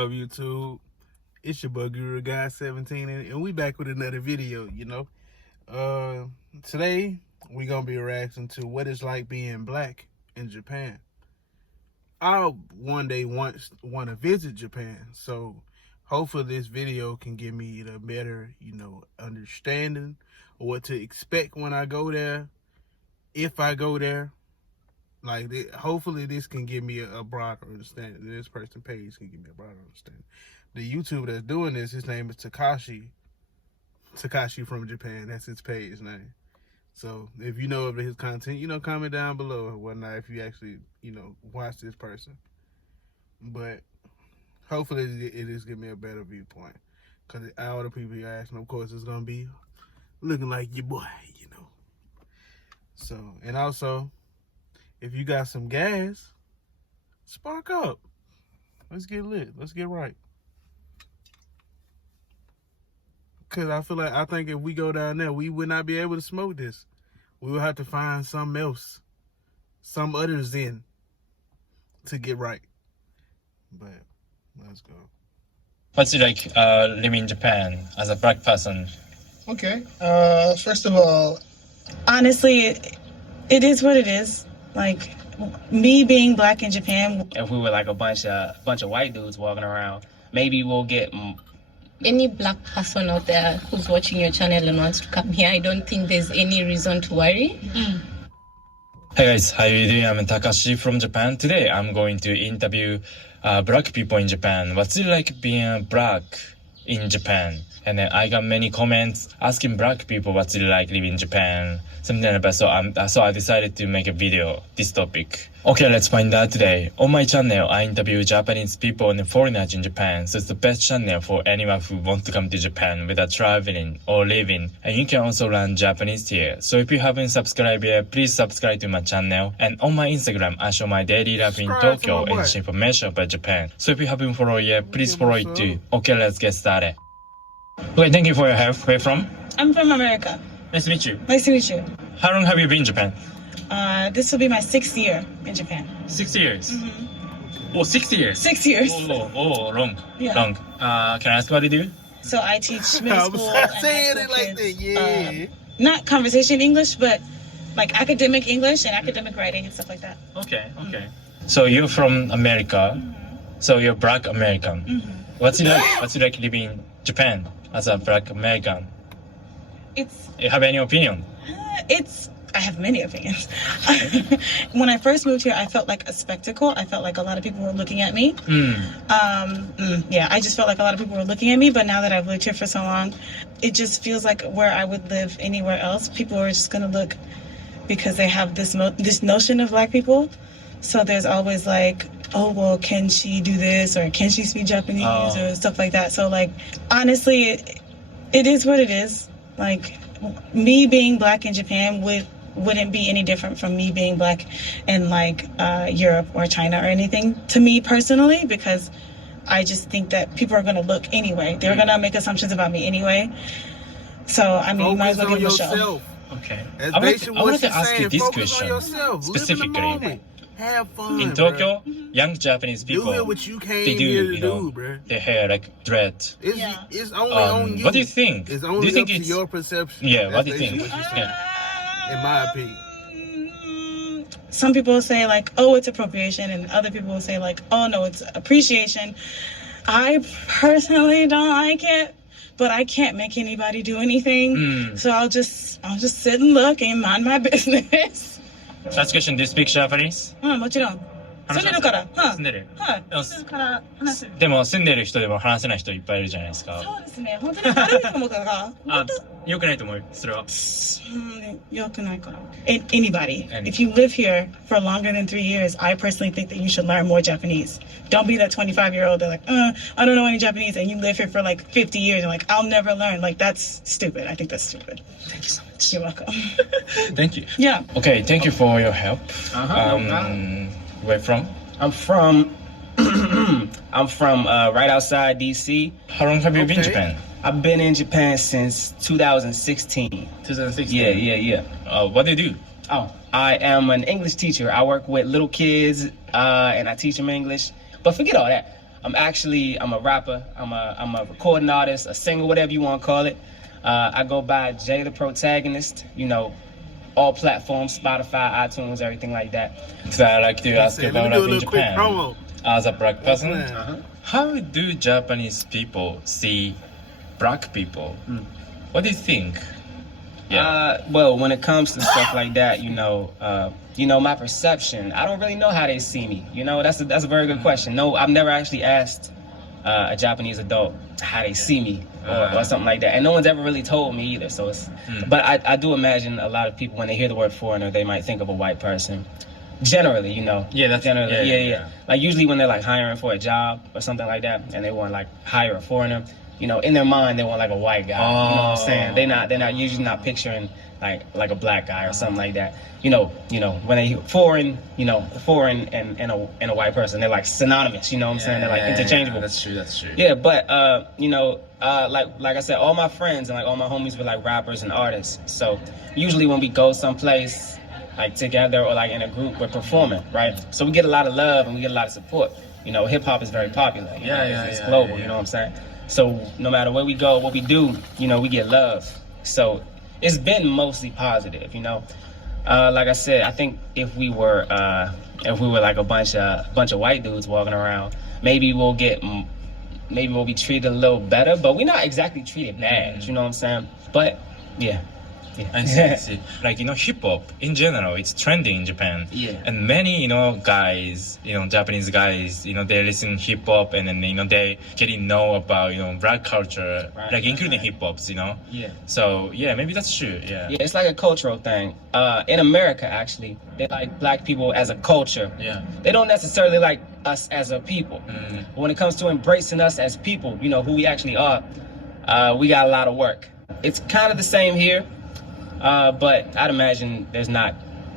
up, YouTube? It's your boy Guru Guy 17, and we back with another video. Today we gonna be reacting to what it's like being black in Japan. I one day want to visit Japan, so hopefully this video can give me the better, understanding of what to expect when I go there, if I go there. Hopefully this can give me a broader understanding. This person page can give me a broader understanding. The YouTuber that's doing this, his name is Takashi from Japan. That's his page name. So if you know of his content, comment down below or whatnot if you actually, watch this person. But hopefully it is giving me a better viewpoint. Because all the people you're asking, of course, it's going to be looking like your boy, So, and also, if you got some gas, spark up. Let's get lit. Let's get right. Because I think if we go down there, we would not be able to smoke this. We would have to find something else, some other zen to get right. But let's go. What's it like living in Japan as a black person? Okay. First of all, honestly, it is what it is. Like, me being black in Japan. If we were like a bunch of white dudes walking around, maybe we'll get any black person out there who's watching your channel and wants to come here. I don't think there's any reason to worry. Hey guys, how you doing? I'm Takashi from Japan. Today I'm going to interview black people in Japan. What's it like being black in Japan? And then I got many comments asking black people what's it like living in Japan, something like that. So I decided to make a video this topic. Okay, let's find out today. On my channel, I interview Japanese people and foreigners in Japan. So it's the best channel for anyone who wants to come to Japan without traveling or living. And you can also learn Japanese here. So if you haven't subscribed yet, please subscribe to my channel. And on my Instagram, I show my daily life in Tokyo and information about Japan. So if you haven't followed yet, please follow it too. Okay, let's get started. Okay, thank you for your help. Where from? I'm from America. Nice to meet you. Nice to meet you. How long have you been in Japan? This will be my 6th year in Japan. 6 years? Mm-hmm. Oh, 6 years? 6 years. Oh, long. Yeah. Long. Can I ask what you do? So I teach middle school and saying high it school like kids. that, yeah. Not conversation English, but like academic English and academic writing and stuff like that. Okay. So you're from America. Mm-hmm. So you're black American. Mm-hmm. What's it like? What's it like living in Japan as a black American? You have any opinion? I have many opinions. When I first moved here, I felt like a spectacle. I felt like a lot of people were looking at me. I just felt like a lot of people were looking at me. But now that I've lived here for so long, it just feels like where I would live anywhere else, people are just going to look because they have this notion of black people. So there's always like, oh, well, can she do this? Or can she speak Japanese? Or stuff like that. So, like, honestly, it is what it is. Like, me being black in Japan wouldn't be any different from me being black in like Europe or China or anything to me personally, because I just think that people are going to look anyway. They're going to make assumptions about me anyway. So I mean, you might as well give them a show. Okay. That's I basically wanted what to she's ask you saying. this Focus question on yourself. specifically. Live in the moment. Have fun. In Tokyo, young Japanese people, do what you came they do, here to do, bro. Their hair like dread. It's only on you. What do you think? It's only do you think up it's to your perception. Yeah, That's what do you think? basically what she's Yeah. saying, in my opinion. Some people will say like, oh, it's appropriation, and other people will say like, oh no, it's appreciation. I personally don't like it, but I can't make anybody do anything. So I'll just sit and look and mind my business. Last question, do you speak Japanese? もちろん。住んでるから。住んでる。はい。住んでるから話せる。でも住んでる人でも話せない人いっぱいいるじゃないですか。そうですね。本当に悪いと思うからあ、良くないと思う。それは。良くないから。Anybody. If you live here for longer than 3 years, I personally think that you should learn more Japanese. Don't be that 25-year-old that like, I don't know any Japanese, and you live here for like 50 years and like, I'll never learn. Like, that's stupid. I think that's stupid. Thank you so much. You're welcome. Thank you. Yeah. Okay, thank you for your help. Where from? I'm from right outside DC. How long have you been in Japan? I've been in Japan since 2016. 2016? Yeah. What do you do? Oh, I am an English teacher. I work with little kids and I teach them English. But forget all that. I'm a rapper. I'm a recording artist, a singer, whatever you want to call it. I go by Jay the Protagonist. You know, all platforms, Spotify, iTunes, everything like that. So I like to ask Let me about do a life in little quick Japan. promo. As a black person, Man. how do Japanese people see black people? What do you think? Well, when it comes to stuff like that, my perception, I don't really know how they see me. You know, that's a very good question. No, I've never actually asked a Japanese adult how they see me or something like that, and no one's ever really told me either. So it's, but I do imagine a lot of people when they hear the word foreigner, they might think of a white person. Generally, Yeah, that's generally, yeah. Like usually when they're like hiring for a job or something like that, and they want like hire a foreigner, in their mind they want like a white guy. You know what I'm saying? They're not usually not picturing like a black guy or something like that. When they foreign, foreign and a white person, they're like synonymous. You know what I'm saying? They're like interchangeable. That's true. Yeah, but like I said, all my friends and like all my homies were like rappers and artists. So usually when we go someplace like together or like in a group, we're performing, right? So we get a lot of love and we get a lot of support. Hip hop is very popular. It's global. You know what I'm saying? So no matter where we go, what we do, we get love. So it's been mostly positive. Like I said, I think if we were like a bunch of white dudes walking around, maybe we'll be treated a little better, but we're not exactly treated bad. You know what I'm saying? But yeah. I see. Like, hip hop in general, it's trending in Japan. Yeah. And many, guys, Japanese guys, they listen hip hop and then, they getting know about, black culture, like including hip hops, Yeah. So, yeah, maybe that's true. Yeah. Yeah, it's like a cultural thing. In America, actually, they like black people as a culture. Yeah. They don't necessarily like us as a people. But when it comes to embracing us as people, who we actually are, we got a lot of work. It's kind of the same here. But I'd imagine there's not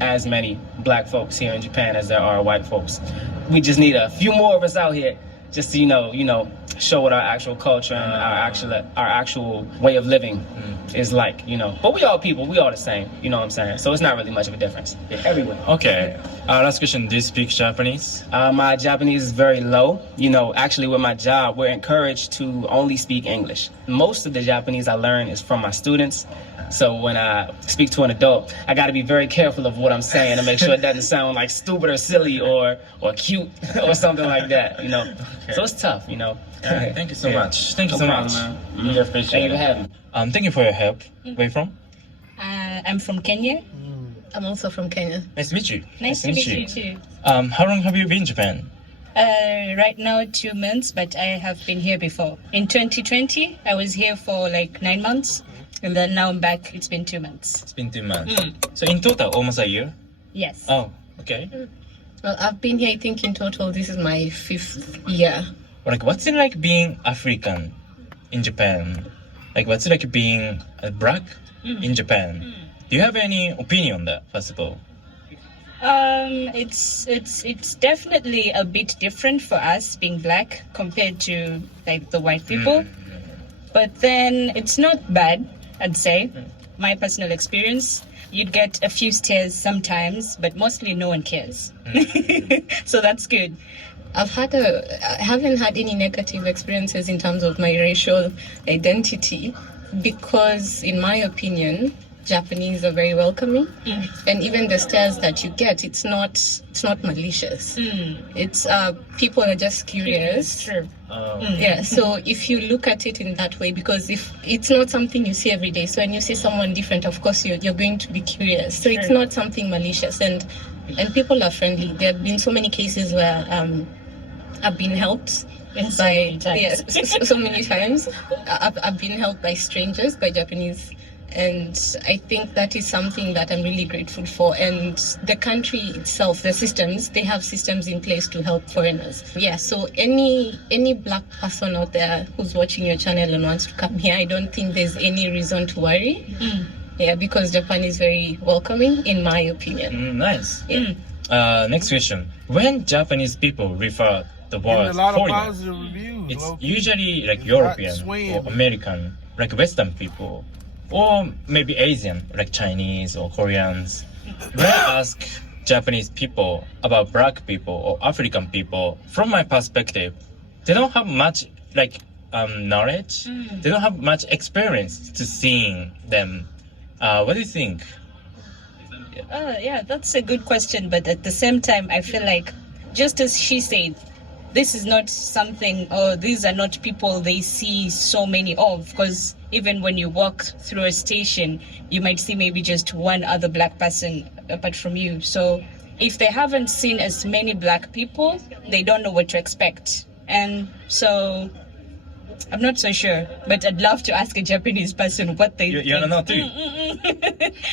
as many black folks here in Japan as there are white folks. We just need a few more of us out here just to, show what our actual culture and our actual way of living is like, But we all people, we all the same, you know what I'm saying? So it's not really much of a difference everywhere. Okay. Last question, do you speak Japanese? My Japanese is very low. Actually with my job, we're encouraged to only speak English. Most of the Japanese I learn is from my students. So when I speak to an adult, I got to be very careful of what I'm saying to make sure it doesn't sound like stupid or silly or cute or something like that, Okay. So it's tough, Thank you so much. Thank you so much. Really appreciate Thank you for having me. Thank you for your help. Where are you from? I'm from Kenya. I'm also from Kenya. Nice to meet you. Nice to meet you too. How long have you been in Japan? Right now 2 months, but I have been here before. In 2020, I was here for like 9 months. And then now I'm back. It's been 2 months. It's been 2 months. So in total, almost a year? Yes. Oh, okay. Well, I've been here, I think in total, this is my 5th year. Like, what's it like being African in Japan? Like, what's it like being black in Japan? Do you have any opinion on that, first of all? It's definitely a bit different for us being black compared to like the white people. But then it's not bad, I'd say. My personal experience, you'd get a few stares sometimes, but mostly no one cares. So that's good. I haven't had any negative experiences in terms of my racial identity because, in my opinion, Japanese are very welcoming, and even the stares that you get, it's not malicious. It's people are just curious. True. Yeah, so if you look at it in that way, because if it's not something you see every day, so when you see someone different, of course you're going to be curious. So it's not something malicious, and people are friendly. There have been so many cases where I've been helped by so many times. I've been helped by strangers, by Japanese. And I think that is something that I'm really grateful for. And the country itself, the systems, they have systems in place to help foreigners. Yeah, so any black person out there who's watching your channel and wants to come here, I don't think there's any reason to worry. Yeah, because Japan is very welcoming, in my opinion. Nice. Yeah. Next question. When Japanese people refer the word a lot of foreigner, positive reviews. it's low-key. usually like It's European not swaying or me. American, like Western people, or maybe Asian, like Chinese or Koreans. When I ask Japanese people about black people or African people, from my perspective, they don't have much like knowledge. They don't have much experience to seeing them. What do you think? Yeah, that's a good question. But at the same time, I feel like, just as she said, this is not something, or these are not people they see so many of. Because even when you walk through a station, you might see maybe just one other black person apart from you. So if they haven't seen as many black people, they don't know what to expect. And so I'm not so sure, but I'd love to ask a Japanese person what they think. You're not too.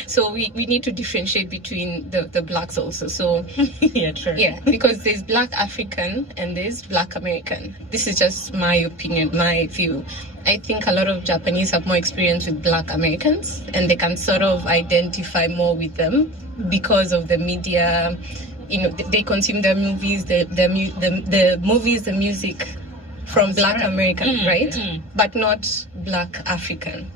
So we need to differentiate between the blacks also. So Yeah, true. yeah, because there's black African and there's black American. This is just my opinion, my view. I think a lot of Japanese have more experience with black Americans, and they can sort of identify more with them because of the media. You know, they consume their movies, the movies, the music from black American, right? But not black African.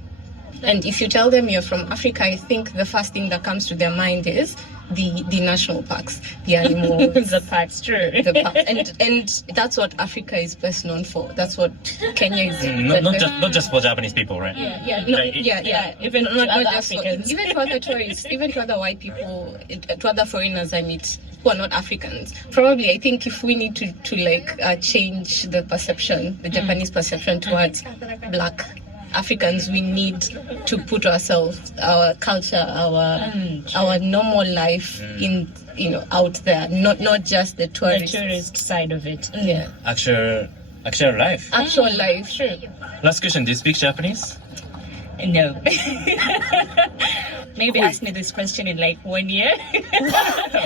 And if you tell them you're from Africa, I think the first thing that comes to their mind is the national parks, the animals, The parts, true. the parks. And that's what Africa is best known for. That's what Kenya is. Not just for Japanese people, right? Even not to other just for, Africans. even to other tourists, even to other white people, to other foreigners I meet who are not Africans. Probably, I think if we need to change the perception, the Japanese perception towards black Africans, we need to put ourselves, our culture, our normal life in out there, not just the The tourist. tourist side of it. Yeah, Actual life. actual life. True. Last question: do you speak Japanese? No. Maybe ask me this question in like 1 year.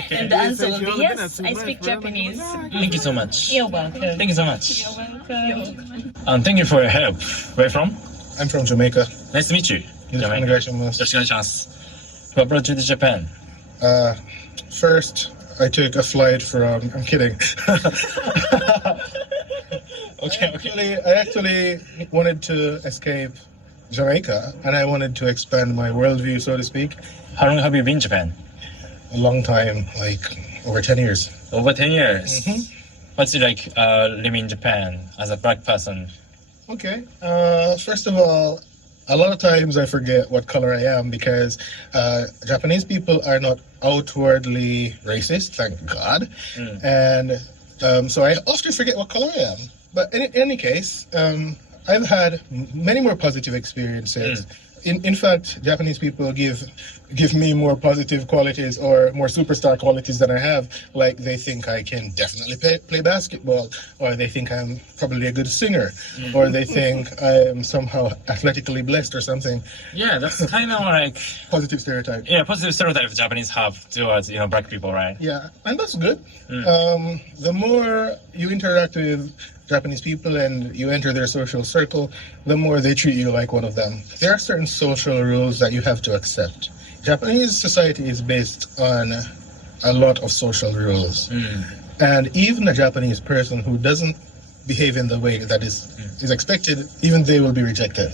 And the answer will be yes, I speak Japanese. Thank you so much. You're welcome. Thank you so much. You're welcome. Thank you for your help. Where you from? I'm from Jamaica. Nice to meet you. Jamaica. よろしくお願いします。Who brought you to Japan? First, I took a flight from. I'm kidding. Okay. I actually wanted to escape Jamaica, and I wanted to expand my worldview, so to speak. How long have you been in Japan? A long time, like over 10 years. Over 10 years. What's it like living in Japan as a black person? Okay. First of all, a lot of times I forget what color I am because Japanese people are not outwardly racist, thank God. And so I often forget what color I am. But in any case, I've had many more positive experiences. In fact, Japanese people give me more positive qualities or more superstar qualities than I have. Like they think I can definitely play basketball, or they think I'm probably a good singer, or they think I'm somehow athletically blessed or something. Yeah, that's kind of like Positive stereotype. positive stereotype Japanese have towards black people, right? Yeah, and that's good. The more you interact with Japanese people and you enter their social circle, the more they treat you like one of them. There are certain social rules that you have to accept. Japanese society is based on a lot of social rules. And even a Japanese person who doesn't behave in the way that is expected, even they will be rejected.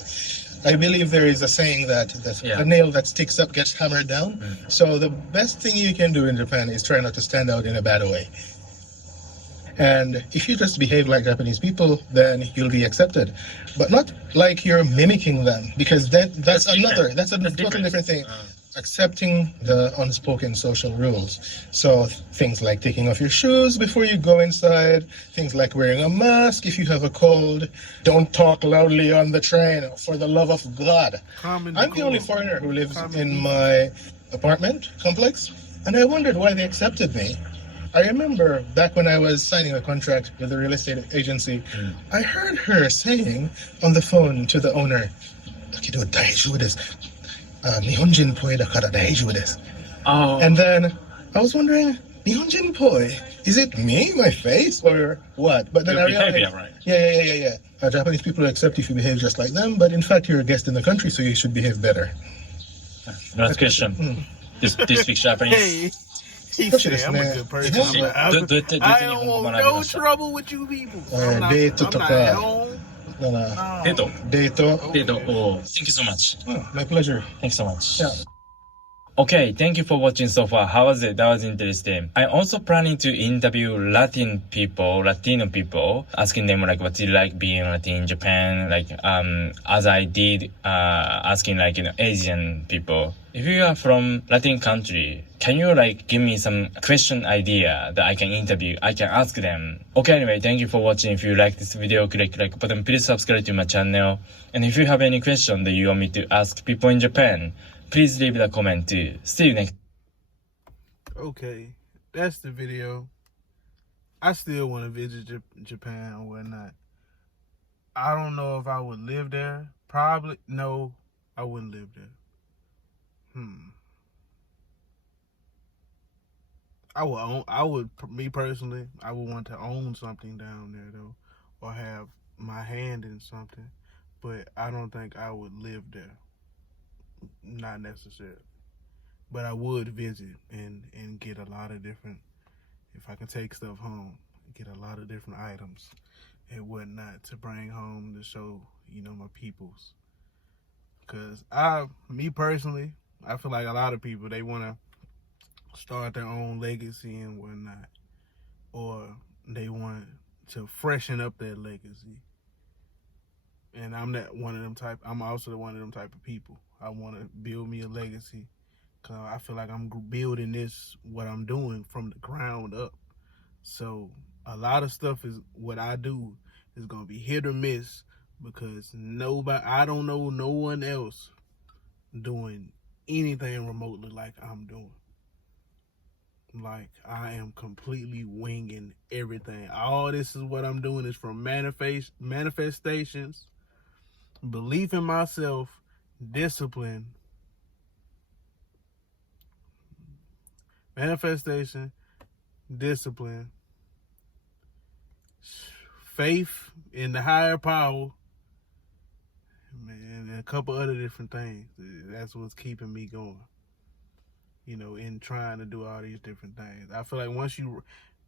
I believe there is a saying that the nail that sticks up gets hammered down. So the best thing you can do in Japan is try not to stand out in a bad way. And if you just behave like Japanese people, then you'll be accepted. But not like you're mimicking them, because that's a totally different thing. Accepting the unspoken social rules. So things like taking off your shoes before you go inside, things like wearing a mask if you have a cold, don't talk loudly on the train, for the love of God. I'm the only foreigner who lives in my apartment complex, and I wondered why they accepted me. I remember back when I was signing a contract with a real estate agency, I heard her saying on the phone to the owner, Nihonjin poi dakara daijoubu desu. And then I was wondering, Nihonjin poi, is it me, my face, or what? But then Your I realized, behavior, right? Yeah. Japanese people accept if you behave just like them, but in fact you're a guest in the country, so you should behave better. Last question. Do you speak Japanese? He said, I'm a good person. I don't want no trouble with you people. I'm not at home. Date. Thank you so much. Oh, my pleasure. Thanks so much. Yeah. Okay, thank you for watching so far. How was it? That was interesting. I'm also planning to interview Latino people, asking them like what's it like being Latin in Japan, like as I did asking like Asian people. If you are from Latin country, can you like give me some question idea that I can interview? I can ask them. Okay, anyway, thank you for watching. If you like this video, click like button. Please subscribe to my channel. And if you have any question that you want me to ask people in Japan, please leave a comment too. See you next. Okay, that's the video. I still want to visit Japan or whatnot. I don't know if I would live there. Probably no, I wouldn't live there. Me personally, I would want to own something down there though, or have my hand in something. But I don't think I would live there. Not necessarily. But I would visit and get a lot of different, if I can take stuff home, get a lot of different items and whatnot to bring home to show, my peoples. Because me personally, I feel like a lot of people, they want to start their own legacy and whatnot. Or they want to freshen up their legacy. And I'm also one of them type of people. I want to build me a legacy. Cause I feel like I'm building what I'm doing from the ground up. So a lot of stuff is what I do is gonna be hit or miss because I don't know no one else doing anything remotely like I'm doing. Like I am completely winging everything. All this is what I'm doing is from manifestations, belief in myself, discipline, manifestation, discipline, faith in the higher power, and a couple other different things. That's what's keeping me going, in trying to do all these different things. I feel like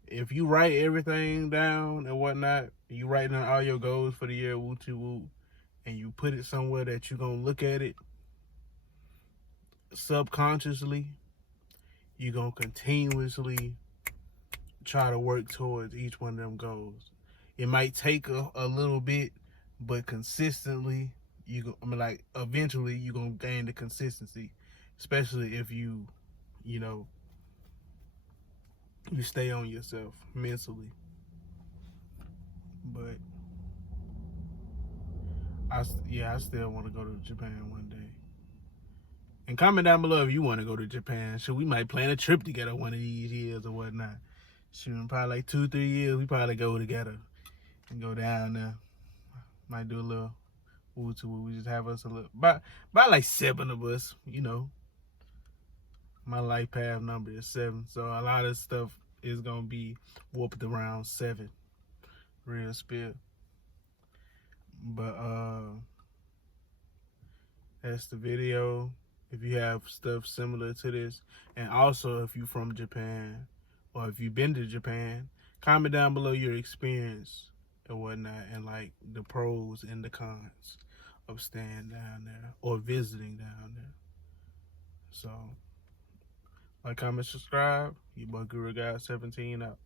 if you write everything down and whatnot, you write down all your goals for the year, woo, and you put it somewhere that you're going to look at it subconsciously, you're going to continuously try to work towards each one of them goals. It might take a little bit, but consistently, eventually you're going to gain the consistency, especially if you stay on yourself mentally. But I still want to go to Japan one day. And comment down below if you want to go to Japan. We might plan a trip together one of these years or whatnot. In probably like 2-3 years, we probably go together and go down there. Might do a little woo to woo. We just have us a little, about like 7 of us, My life path number is 7. So a lot of stuff is going to be warped around 7. Real spill. But that's the video. If you have stuff similar to this, and also if you're from Japan or if you've been to Japan, comment down below your experience and whatnot, and like the pros and the cons of staying down there or visiting down there. So like, comment, subscribe. Your boy Guru God 17 out.